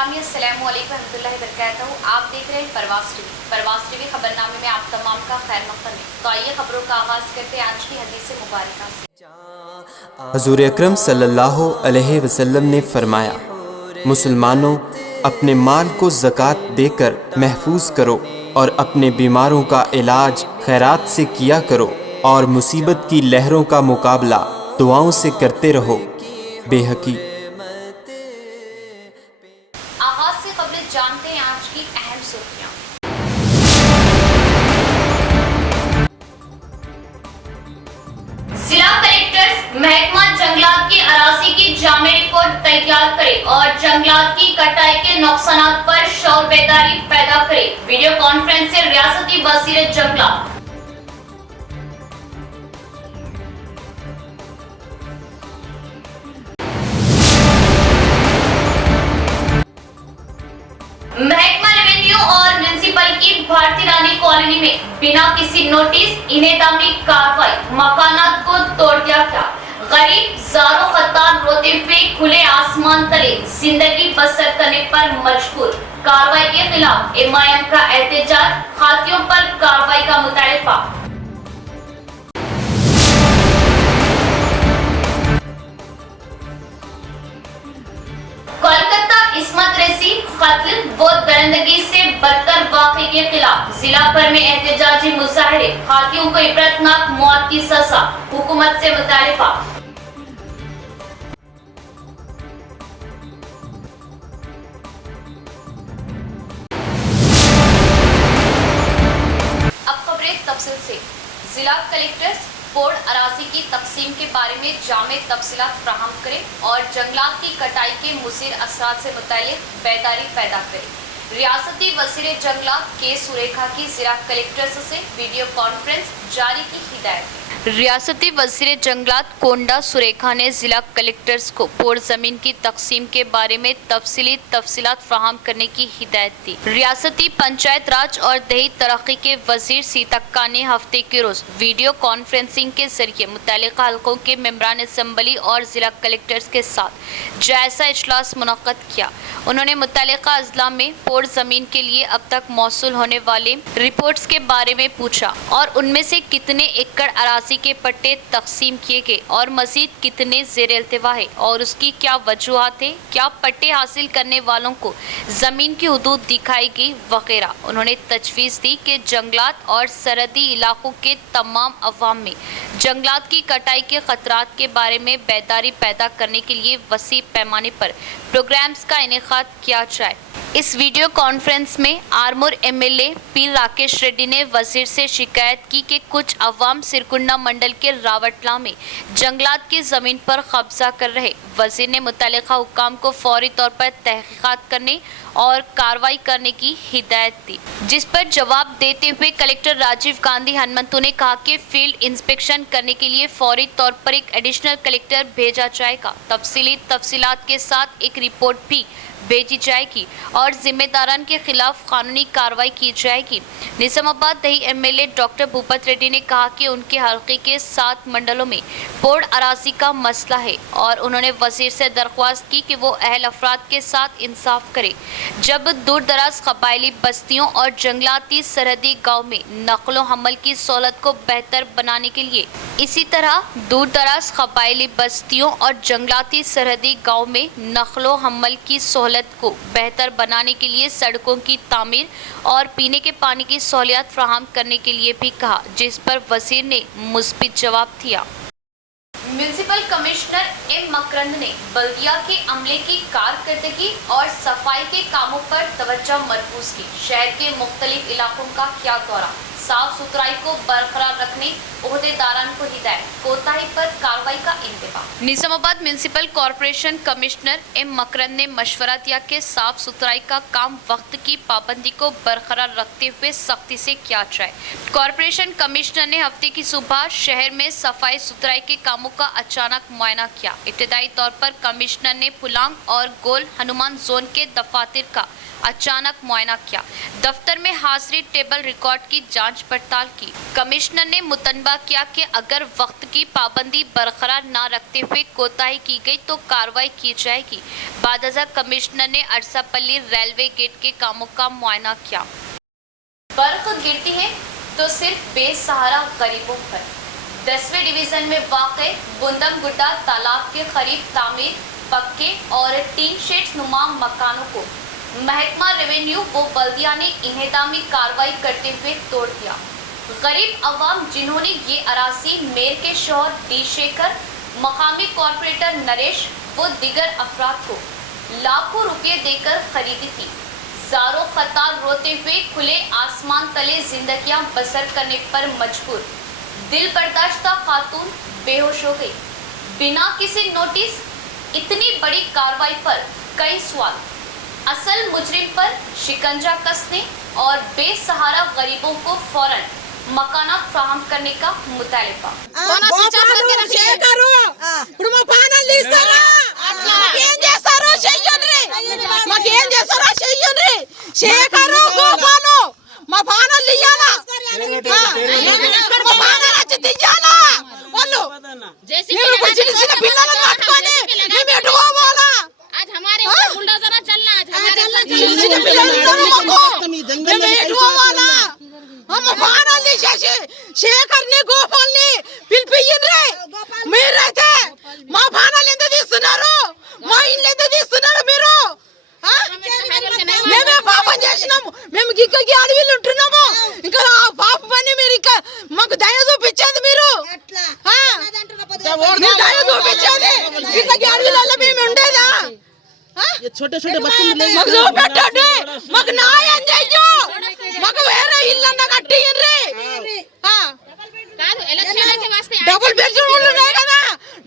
इस्लामी अस्सलामु अलैकुम रहमतुल्लाहि व बरकातहू। आप देख रहे हैं परवास टीवी खबरनामे में आप तमाम का खैर मक़दम है। तो आइए खबरों का आगाज़ करते हैं आज की हदीस मुबारका से। हुज़ूर अकरम सल्लल्लाहु अलैहि वसल्लम ने फरमाया, मुसलमानों, अपने माल को ज़कात देकर महफूज करो और अपने बीमारों का इलाज खैरात से किया करो और मुसीबत की लहरों का मुकाबला दुआओं से करते रहो। बेहकी। आगाज़ से खबरें जानते हैं आज की अहम सुर्खियाँ। जिला कलेक्टर महकमा जंगलात की अराजी की जामे रिपोर्ट तैयार करे और जंगलात की कटाई के नुकसानात पर शौर बेदारी पैदा करे। वीडियो कॉन्फ्रेंस से रियासती वज़ीर जंगलात। महकमा रेवेन्यू और म्युनिसिपल की भारती रानी कॉलोनी में बिना किसी नोटिस इनेदामी कार्रवाई, मकानात को तोड़ दिया गया। गरीब ज़ारो खतार रोते हुए खुले आसमान तले जिंदगी बसर करने पर मजबूर। कार्रवाई के खिलाफ एमआईएम का एहतजाज, हाथियों पर कार्रवाई का मुतालबा। कोलकाता इस्मत रेसी कत्ल व दरिंदगी से बदतर वाक़े के खिलाफ जिला भर में एहतजाजी मुजाहरे, हाथियों को इबरतनाक मौत की सजा, हुकूमत से मुतालबा। अब खबरें तफसील से। जिला कलेक्टर बोर्ड अराजी की तकसीम के बारे में जामे तफसीलात फराहम करें और जंगलात की कटाई के मुज़िर असरात से मुताल्लिक़ बेदारी पैदा करें। रियासती वज़ीर जंगलात के सुरेखा की जिला कलेक्टर्स से वीडियो कॉन्फ्रेंस जारी की हिदायत। रियासती वज़ीर जंगलात कोंडा सुरेखा ने जिला कलेक्टर्स को बोर्ड ज़मीन की तकसीम के बारे में तफसीलात फराहम करने की हिदायत दी। रियासती पंचायत राज और दही तरक्की के वज़ीर सीतक्का ने हफ्ते के रोज़ वीडियो कॉन्फ्रेंसिंग के जरिए मुतल्लिक़ा हल्कों के मेंबरान असम्बली और जिला कलेक्टर्स के साथ जायज़ा इजलास मुनक़्क़द किया। उन्होंने मुतल्लिक़ा अज़ला में बोर्ड ज़मीन के लिए अब तक मौसूल होने वाले रिपोर्ट्स के बारे में पूछा और उनमें से कितने एकड़ अराज़ी के पट्टे तकसीम किए गए और मज़ीद कितने ज़ेर इल्तिवा है और उसकी क्या वजूहात है, क्या पट्टे हासिल करने वालों को ज़मीन की हदूद दिखाई गई वगैरह। उन्होंने तजवीज़ दी कि जंगलात और सरहदी इलाकों के तमाम अवाम में जंगलात की कटाई के ख़तरात के बारे में बेदारी पैदा करने के लिए वसी पैमाने पर प्रोग्राम्स का इनेकाद किया जाए। इस वीडियो कॉन्फ्रेंस में आरमूर एमएलए पीर राकेश रेड्डी ने वज़ीर से शिकायत की कि कुछ अवाम सिरकुंडा मंडल के रावटला में जंगलात की ज़मीन पर कब्जा कर रहे। वज़ीर ने मुतल्लिक़ा हुक्काम को फौरी तौर पर तहक़ीक़ात करने और कार्रवाई करने की हिदायत दी, जिस पर जवाब देते हुए कलेक्टर राजीव गांधी हनुमंतु ने कहा कि फील्ड इंस्पेक्शन करने के लिए फौरी तौर पर एक एडिशनल कलेक्टर भेजा जाएगा। तफसीलात के साथ एक रिपोर्ट भी भेजी जाएगी और जिम्मेदारान के खिलाफ कानूनी कार्रवाई की जाएगी। निजामाबाद दही एमएलए डॉक्टर भूपत रेड्डी ने कहा कि उनके हल्के के 7 मंडलों में बोर्ड अराजी का मसला है और उन्होंने वज़ीर से दरख्वास्त की कि वो अहल अफराद के साथ इंसाफ करे। जब दूर दराज कबायली बस्तियों और जंगलाती सरहदी गाँव में नकलो हमल की सहूलत को बेहतर बनाने के लिए, इसी तरह दूर दराज कबायली बस्तियों और जंगलाती सरहदी गाँव में नकलो हमल की सहूलत को बेहतर बनाने के लिए सड़कों की तामीर और पीने के पानी की सहूलियत फराहम करने के लिए भी कहा, जिस पर वज़ीर ने मुस्बित जवाब दिया। म्युनिसिपल कमिश्नर एम मकरंद ने बल्दिया के अमले की कारकर्दगी और सफाई के कामों पर तवज्जो मरकूज की। शहर के मुख्तलिफ इलाकों का किया दौरा, साफ सुथराई को बरकरार रखने ओहदेदारान को हिदायत, कोताही पर कार्रवाई का इंतबाह। Nizamabad municipal corporation commissioner M Makarand ने मशवरा दिया कि साफ सुथराई का काम वक्त की पाबंदी को बरकरार रखते हुए सख्ती से किया जाए। कॉरपोरेशन कमिश्नर ने हफ्ते की सुबह शहर में सफाई सुथराई के कामों का अचानक मुआयना किया। इब्तदाई तौर पर कमिश्नर ने पुलांग और गोल हनुमान जोन के दफातर का अचानक मुआयना किया। दफ्तर में हाजिरी टेबल रिकॉर्ड की जांच पड़ताल की। कमिश्नर ने मुतनबा किया कि अगर वक्त की पाबंदी बरकरार न रखते हुए कोताही की गई तो कार्रवाई की जाएगी। बादजा कमिश्नर ने अरसापल्ली रेलवे गेट के कामों का मुआयना किया। बर्फ गिरती है तो सिर्फ बेसहारा गरीबों पर। 10वें डिवीजन में वाक़े बुंदम गुड्डा तालाब के करीब तामीर पक्के और टीन शेड्स नुमा मकानों को महकमा रेवेन्यू व बल्दिया ने इंहदामी कार्रवाई करते हुए तोड़ दिया। गरीब अवाम जिन्होंने ये अराजी मेयर के शौहर डी शेखर, मकामी कॉर्पोरेटर नरेश व दिगर अफराद को लाखों रुपए देकर खरीदी थी, ज़ारो क़तार रोते हुए खुले आसमान तले जिंदगियां बसर करने पर मजबूर। दिल बर्दाश्ता खातून बेहोश हो गई। बिना किसी नोटिस इतनी बड़ी कार्रवाई पर कई सवाल। असल मुजरिम पर शिकंजा कसने और बेसहारा गरीबों को फौरन मकानात फ्राहम करने का मुतालिबा। आज हमारे बुलडोजर चलना శేఖర్ని గోపాల్ని పిలిపియ్యండి. మీరైతే మా బాణాలు ఎంత తీస్తున్నారు, మా ఇల్లు ఎంత తీస్తున్నారు మీరు? మేమే పాపం చేసినాము, మేము గిక్కకి అడవిలో ఉంటున్నాము. ఇంకా ఆ పాప పని మీరు ఇంకా మాకు దయ చూపించేది మీరు దయ చూపించేది గిక్కకి అడవిలో మేము ఉండేదా? छोटे छोटे बच्चे మాకు చూపెట్టండి, మాకు న్యాయం చెయ్యు, మాకు వేరే ఇల్లు కట్టియ్యండి. డబుల్ బెడ్రూమ్లు ఉన్నాయి కదా,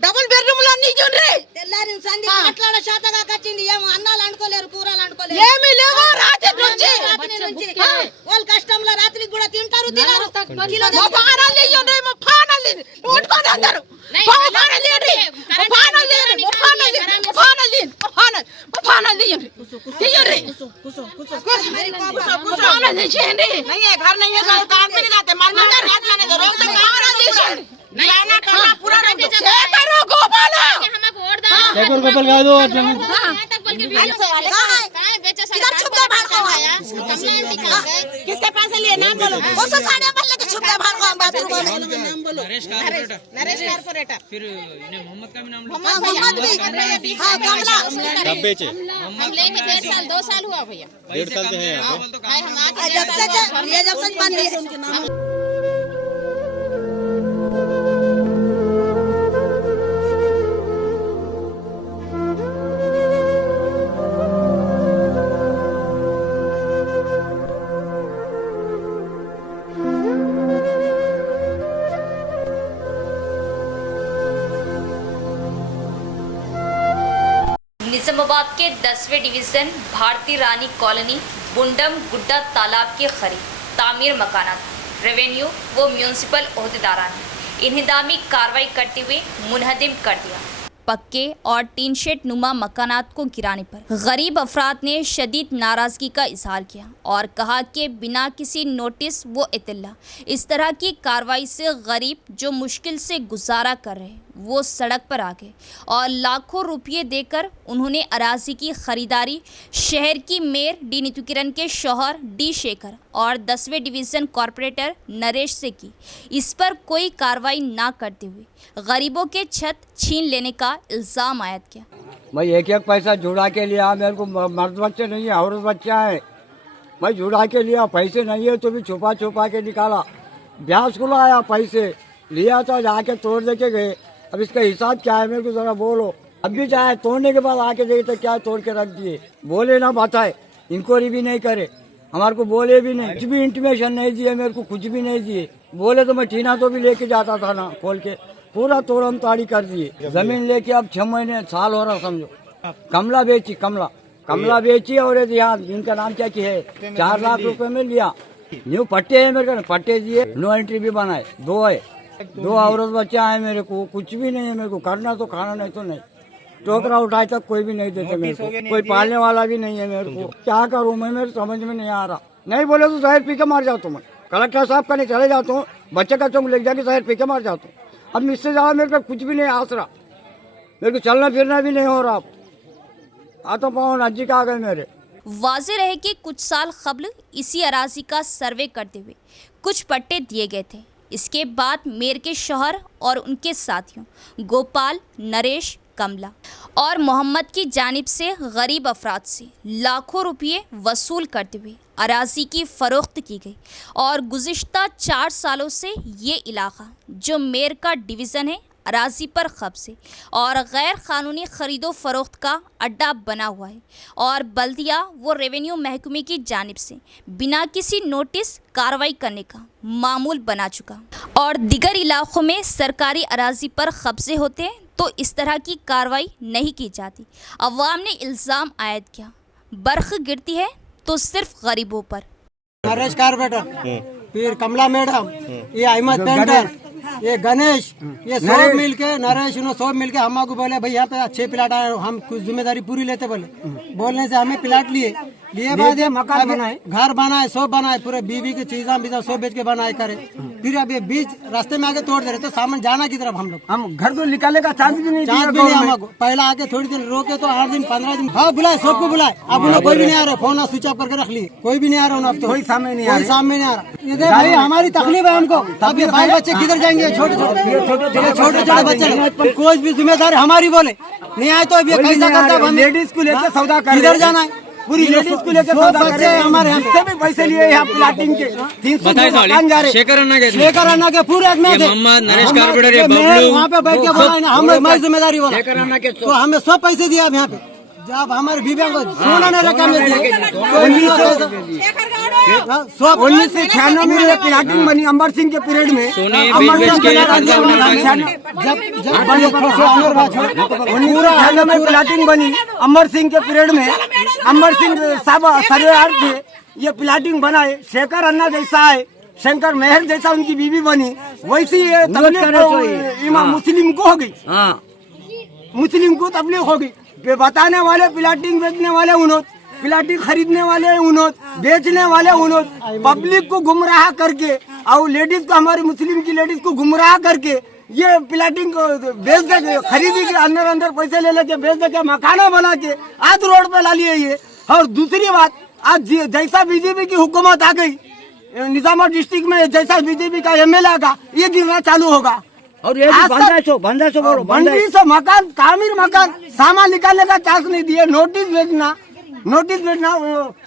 డబుల్ బెడ్రూమ్లు అన్ని ఇవ్వండి. తెల్లారి సంధి మాట్లాడ శాతగా కచ్చింది. ఏమో అన్నాలు అనుకోలేరు, కూరలు అనుకోలేరు, ఏమీ లేవు. రాత్రి నుంచి వాళ్ళు కష్టంలో రాత్రికి కూడా తింటారు తినరు. మా పానాలు ఇవ్వండి, మా పానాలు నోటుకొని అందరు పానాలు ఇవ్వండి, మా పానాలు ఇవ్వండి, మా పానాలు ఇవ్వండి, మా పానాలు ఇవ్వండి, మా పానాలు ఇవ్వండి, ఇవ్వండి పానాలు ఇచ్చేయండి. శేఖరు గోపాల गोपाल కాదు అట్లా किसके पास लिए नाम बोलो, उससे साढ़े बल्ले के छुपके भाग को बाथरूम में नाम बोलो। नरेश कारपोरेटर, फिर इन्हें मोहम्मद का भी नाम लो। मोहम्मद भी, हां कमला कब बेचे? हम लेके 1.5 साल 2 साल हुआ भैया। 1.5 साल से है यहाँ पे। हम आके जब से बन रही है उनके नाम। निजामाबाद के 10वें डिवीजन भारती रानी कॉलोनी बुंडम गुड्डा तालाब के करीब तामीर मकानात रेवेन्यू व म्यूनसिपल ओहदेदारान ने इन्हिदामी कार्रवाई करते हुए मुनहदिम कर दिया। पक्के और टीन शेड नुमा मकानात को गिराने पर गरीब अफराद ने शदीद नाराज़गी का इजहार किया और कहा कि बिना किसी नोटिस व इत्तला इस तरह की कार्रवाई से गरीब जो मुश्किल से गुजारा कर रहे वो सड़क पर आ गए और लाखों रुपये देकर उन्होंने अराजी की खरीदारी शहर की मेयर डी नीतू किरण के शौहर डी शेखर और 10वें डिवीज़न कॉर्पोरेटर नरेश से की। इस पर कोई कार्रवाई ना करते हुए गरीबों के छत छीन लेने का इल्ज़ाम आयद किया। मैं एक एक पैसा जुड़ा के लिया, मेरे को मर्द बच्चे नहीं है, औरत बच्चा है, मैं जुड़ा के लिया, पैसे नहीं है तो भी छुपा छुपा के निकाला, ब्याज को लाया, पैसे लिया तो जाके तोड़ दे के गए। अब इसका हिसाब क्या है मेरे को जरा बोलो। अब भी चाहे तोड़ने के बाद आके देखे तो क्या तोड़ के रख दिए, बोले ना बताए, इंक्वायरी भी नहीं करे, हमारे को बोले भी नहीं, कुछ भी इंटीमेशन नहीं दिए, मेरे को कुछ भी नहीं दिए। बोले तो मैं टीना तो भी लेके जाता था ना, खोल के पूरा तोड़म ताड़ी कर दिए। जमीन लेके अब 6 महीने साल हो रहा समझो। कमला बेची, कमला बेची और यहाँ इनका नाम क्या है 4 लाख रुपए में लिया। न्यू पट्टे है मेरे को, पट्टे दिए, नो एंट्री भी बनाए, 2 है, 2 औरत बच्चा है मेरे को, कुछ भी नहीं है मेरे को, करना तो खाना नहीं तो नहीं। टोकरा उठाए तक कोई भी नहीं देते मेरे को, कोई पालने वाला भी नहीं है मेरे को। क्या करूँ मैं, मेरे समझ में नहीं आ रहा। नहीं बोले तो शहर पी के मार जाता हूँ मैं, कलेक्टर साहब का नहीं चले जाता हूँ, बच्चे का चौक ले जाके शहर पी के मार जाता हूँ। अब इससे ज्यादा मेरे को कुछ भी नहीं आसरा, मेरे को चलना फिरना भी नहीं हो रहा। आता पाँव नजदीक आ गए मेरे। वाज़ेह रहे कि कुछ साल कबल इसी अराजी का सर्वे करते हुए कुछ पट्टे दिए गए थे। इसके बाद मेयर के शौहर और उनके साथियों गोपाल, नरेश, कमला और मोहम्मद की जानिब से गरीब अफराद से लाखों रुपये वसूल करते हुए अराजी की फ़रोख्त की गई और गुज़िश्ता 4 सालों से ये इलाका जो मेयर का डिवीज़न है अराजी पर कब्ज़े और गैर क़ानूनी ख़रीदो फ़रोख्त का अड्डा बना हुआ है और बल्दिया व रेवेन्यू महकमे की जानिब से बिना किसी नोटिस कार्रवाई करने का मामूल बना चुका। और दिगर इलाक़ों में सरकारी अराजी पर कब्ज़े होते हैं तो इस तरह की कार्रवाई नहीं की जाती। अवाम ने इल्ज़ाम आयद किया, बर्फ़ गिरती है तो सिर्फ गरीबों पर। नरेश कारपेटर, फिर कमला मैडम, ये अहमद पेंटर, ये गणेश, ये सब मिलके नरेश सब मिलके हमको बोले भाई यहाँ पे अच्छे प्लाट आए, हम कुछ जिम्मेदारी पूरी लेते बोलने से हमें प्लाट लिए बाद मकान बनाए, घर बनाए, सब बनाए, पूरे बीवी की चीजा बीजा सब बेच के बनाए करे। फिर अब ये बीच रास्ते में आके तोड़ दे रहे तो सामान जाना की तरफ हम घर को निकालने का चांस भी नहीं हमको। पहला आके थोड़ी दिन रोके तो 8 दिन 15 दिन हाँ बुलाए, सबको बुलाए, अब उन्हें कोई भी नहीं आ रहा, फोन स्विच ऑफ करके रख लिए, कोई भी नहीं आ रहा, अब तो कोई सामने नहीं आ रहा। भाई हमारी तकलीफ है हमको, अब ये बाल बच्चे किधर जाएंगे, छोटे छोटे बच्चे, कोई भी जिम्मेदारी हमारी बोले नहीं आए तो अब ये कैसा करता, लेडीज को लेकर सौदा कर किधर जाना है, पूरी लेडीज को लेकर सौदा करे हमारे जिससे भी पैसे लिए यहाँ प्लाटिंग के 300 शेखर अन्ना के पूरे मोहम्मद नरेश कारपेटर वहाँ पे बैठ के बोला हम जिम्मेदारी बोला तो हमें सब पैसे दिया अब यहाँ पे। जब हमारे बीबियों को सोना नहीं रखा 1996 में प्लाटिंग बनी अमर सिंह के पीरियड में, 1996 में प्लाटिंग बनी अमर सिंह के पीरियड में, अमर सिंह साहब सर्वेयर थे, ये प्लाटिंग बनाए। शेखर अन्ना जैसा है, शंकर मेहर जैसा उनकी बीवी बनी, वैसी ये तबलीग इमाम मुस्लिम को हो गई, मुस्लिम को तबलीग हो गई। बताने वाले प्लाटिंग बेचने वाले उन्होंने, प्लाटिंग खरीदने वाले उन्होंने, बेचने वाले उन्होंने, पब्लिक को गुमराह करके और लेडीज को, हमारी मुस्लिम की लेडीज को गुमराह करके ये प्लाटिंग को बेच दे, खरीदी के अंदर पैसे ले लेके बेच दे के मकाना बना के आज रोड पे ला लिए ये। और दूसरी बात, आज जैसा बीजेपी की हुकूमत आ गई निजामुद्दीन डिस्ट्रिक्ट में, जैसा बीजेपी का एमएलए का, ये गिरना चालू होगा। और ये बंदी सो मकान, तामीर मकान, सामान निकालने का चांस नहीं दिए। नोटिस भेजना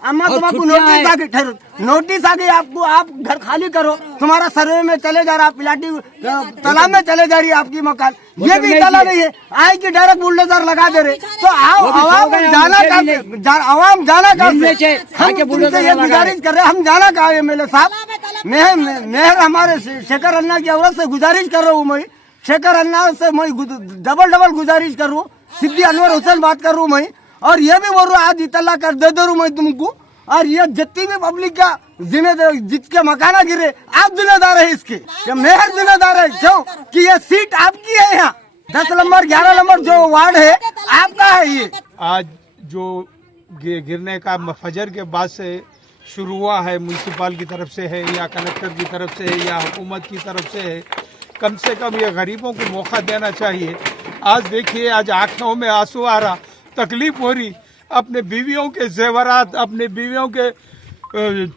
अम्मा तुम्हारा नोटिस आ गई, ठहरो, नोटिस आ गई आपको, आप घर खाली करो, तुम्हारा सर्वे में चले जा रहा, प्लाटिंग तालाब में चले जा रही है आपकी मकान, ये भी ताला नहीं है, आए कि डायरेक्ट बुलडोजर लगा दे रहे। तो आवाम जाना चाहते, आवाम जाना चाहते, हम तुमसे ये गुजारिश कर रहे हैं, हम जाना कहा एमएलए साहब, मेहर हमारे शेखर अन्ना की औरत से गुजारिश कर रहा हूँ मैं, शेखर अन्ना से मैं डबल गुजारिश कर रहा हूँ, सिद्दी अनवर हुसैन बात कर रहा हूँ मैं, और ये भी बोल रहा हूँ आज इतला कर दे रहा हूँ मैं तुमको। और ये जितनी भी पब्लिक का जिम्मेदार, जिसके मकाना गिरे आप जिम्मेदार है इसके, मेहर जिम्मेदार है, क्यों कि ये सीट आपकी है, यहाँ 10 नंबर 11 नंबर जो वार्ड है आपका है। ये आज जो गिरने का फजर के बाद से शुरू हुआ है, म्यूनसिपल की तरफ से है या कलेक्टर की तरफ से है या हुकूमत की तरफ से है, कम से कम ये गरीबों को मौका देना चाहिए। आज देखिए, आज आँखों में आंसू आ रहा, तकलीफ हो रही, अपने बीवियों के जेवरात, अपने बीवियों के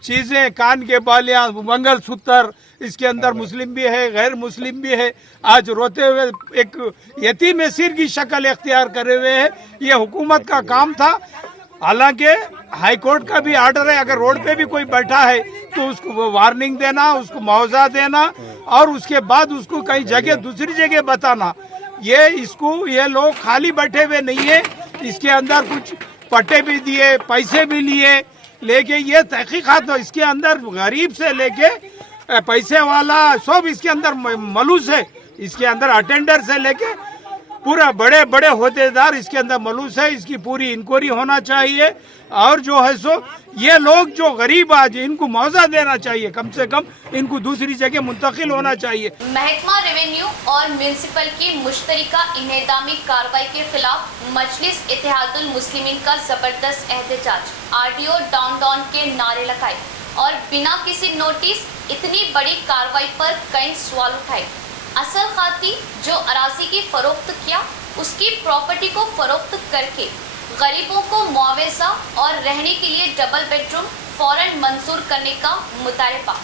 चीज़ें, कान के बालियाँ, मंगलसूत्र, इसके अंदर मुस्लिम भी है, गैर मुस्लिम भी है, आज रोते हुए एक यतीम सिर की शक्ल इख्तियार करे हुए है। ये हुकूमत का काम था। हालांकि हाई कोर्ट का भी आर्डर है, अगर रोड पे भी कोई बैठा है तो उसको वार्निंग देना, उसको मुआवजा देना और उसके बाद उसको कहीं जगह, दूसरी जगह बताना। ये लोग खाली बैठे हुए नहीं है, इसके अंदर कुछ पट्टे भी दिए, पैसे भी लिए, लेके ये तहकीकात तो इसके अंदर गरीब से लेके पैसे वाला सब इसके अंदर मलूस है, इसके अंदर अटेंडर से लेके पूरा बड़े बड़े होदेदार इसके अंदर मलूस है। इसकी पूरी इंक्वायरी होना चाहिए। और जो है सो ये लोग जो गरीब आज इनको मुआवजा देना चाहिए, कम से कम इनको दूसरी जगह मुंतकिल होना चाहिए। महकमा रेवेन्यू और म्यूनिसिपल की मुश्तरका इन्हेदामी कार्रवाई के खिलाफ मजलिस इत्तेहादुल मुस्लिमीन का जबरदस्त एहतजाज, आरटीओ डाउन के नारे लगाए और बिना किसी नोटिस इतनी बड़ी कार्रवाई पर कई सवाल उठाए। असल खाती जो अराजी की फरोख्त किया, उसकी प्रॉपर्टी को फरोख्त करके गरीबों को मुआवजा और रहने के लिए डबल बेडरूम फौरन मंजूर करने का मुतालबा।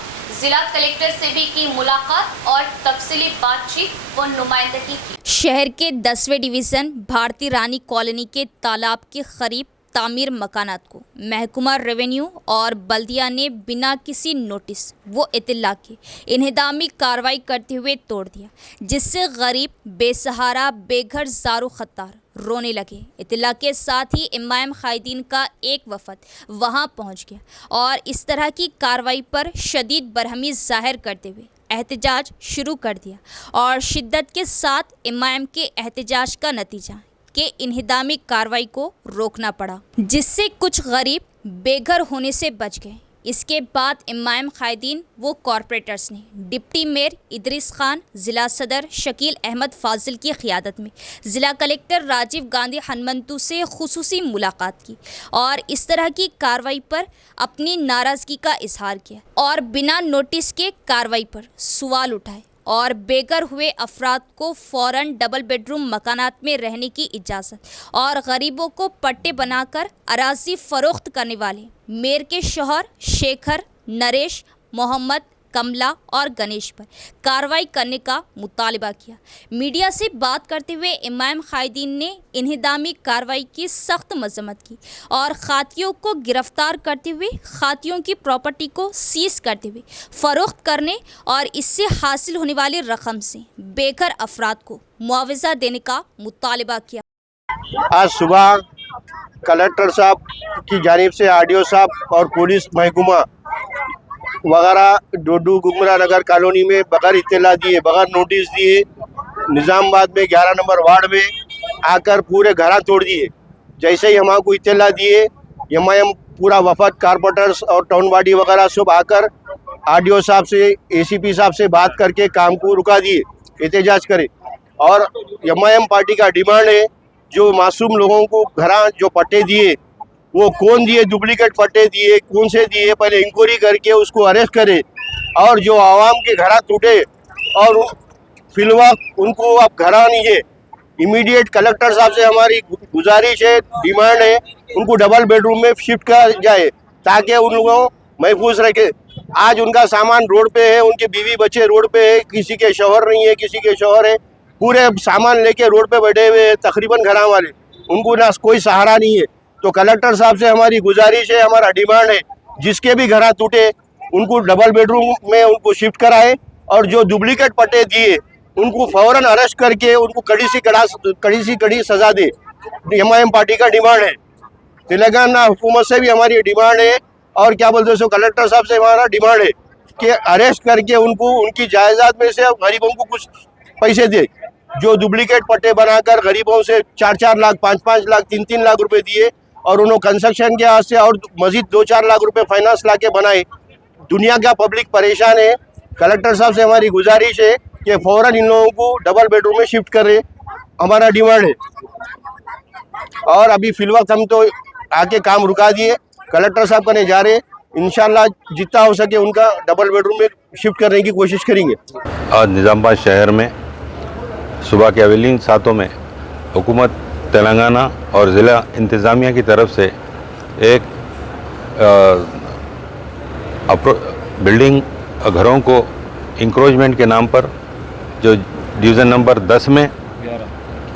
जिला कलेक्टर से भी की मुलाकात और तफसीली बातचीत व नुमाइंदगी की। शहर के 10वें डिवीज़न भारती रानी कॉलोनी के तालाब के करीब तामीर मकानात को महकमा रेवेन्यू और बल्दिया ने बिना किसी नोटिस व इत्तला के इन्हेदामी कार्रवाई करते हुए तोड़ दिया, जिससे गरीब बेसहारा बेघर ज़ारो खत्तार रोने लगे। इत्तला के साथ ही इमाम कायदीन का एक वफद वहां पहुंच गया और इस तरह की कार्रवाई पर शदीद बरहमी जाहिर करते हुए एहतजाज शुरू कर दिया और शिद्दत के साथ इमाम के एहतजाज का नतीजा के इन्हेदामी कार्रवाई को रोकना पड़ा, जिससे कुछ गरीब बेघर होने से बच गए। इसके बाद इमाम कायदीन व कॉरपोरेटर्स ने डिप्टी मेयर इदरीस खान, ज़िला सदर शकील अहमद फाजिल की क़ियादत में ज़िला कलेक्टर राजीव गांधी हनुमंतु से खुसूसी मुलाकात की और इस तरह की कार्रवाई पर अपनी नाराज़गी का इजहार किया और बिना नोटिस के कार्रवाई पर सवाल उठाए और बेघर हुए अफराद को फ़ौरन डबल बेडरूम मकानात में रहने की इजाज़त और गरीबों को पट्टे बनाकर अराजी फ़रोख्त करने वाले मेयर के शौहर शेखर, नरेश, मोहम्मद, कमला और गणेश पर कार्रवाई करने का मुतालबा किया। मीडिया से बात करते हुए इमाम कायदीन ने इन्हेदामी कार्रवाई की सख्त मजम्मत की और खातियों को गिरफ्तार करते हुए खातियों की प्रॉपर्टी को सीज करते हुए फ़रोख्त करने और इससे हासिल होने वाली रकम से बेघर अफराद को मुआवजा देने का मुतालबा किया। आज सुबह कलेक्टर साहब की जानिब से आरडीओ साहब और पुलिस महकमा वगैरह डोडू गुमरा नगर कॉलोनी में बगैर इत्तला दिए, बगैर नोटिस दिए, निज़ामाबाद में 11 नंबर वार्ड में आकर पूरे घर तोड़ दिए। जैसे ही हमको इत्तला दिए, हम पूरा वफद कारपोरेटर्स और टाउन बॉडी वगैरह सब आकर आरडीओ साहब से, एसीपी साहब से बात करके काम को रुका दिए, एहतजाज करे। और एम पार्टी का डिमांड है जो मासूम लोगों को घर जो पट्टे दिए वो कौन दिए, डुप्लीकेट पट्टे दिए, कौन से दिए, पहले इंक्वायरी करके उसको अरेस्ट करे और जो आवाम के घर टूटे और फिलवक्त उनको अब घर नहीं है, इमीडिएट कलेक्टर साहब से हमारी गुजारिश है, डिमांड है, उनको डबल बेडरूम में शिफ्ट किया जाए ताकि उन लोगों महफूज रखे। आज उनका सामान रोड पे है, उनके बीवी बच्चे रोड पे है, किसी के शौहर नहीं है, किसी के शौहर है, पूरे सामान लेके रोड पे बैठे हुए तकरीबन घर वाले, उनको ना कोई सहारा नहीं है। तो कलेक्टर साहब से हमारी गुजारिश है, हमारा डिमांड है, जिसके भी घर टूटे उनको डबल बेडरूम में उनको शिफ्ट कराए और जो डुप्लीकेट पट्टे दिए उनको फौरन अरेस्ट करके उनको कड़ी से कड़ी सजा दे। एम पार्टी का डिमांड है, तेलंगाना हुकूमत से भी हमारी डिमांड है और क्या बोलते हैं सो कलेक्टर साहब से हमारा डिमांड है कि अरेस्ट करके उनको उनकी जायदाद में से गरीबों को कुछ पैसे दे। जो डुप्लीकेट पट्टे बनाकर गरीबों से 4-4 लाख, 5-5 लाख, 3-3 लाख रुपए दिए और उन्होंने कंस्ट्रक्शन के हाथ से और मजीद 2-4 लाख रुपए फाइनेंस ला के बनाए। दुनिया का पब्लिक परेशान है। कलेक्टर साहब से हमारी गुजारिश है कि फ़ौरन इन लोगों को डबल बेडरूम में शिफ्ट करें, हमारा डिमांड है। और अभी फिलवक्त हम तो आके काम रुका दिए, कलेक्टर साहब करने जा रहे, इंशाल्लाह जितना हो सके उनका डबल बेडरूम में शिफ्ट करने की कोशिश करेंगे। आज निज़ामाबाद शहर में सुबह के अवलिन सातों में हुकूमत तेलंगाना और ज़िला इंतज़ामिया की तरफ से एक बिल्डिंग घरों को इंक्रोचमेंट के नाम पर जो डिवीज़न नंबर 10 में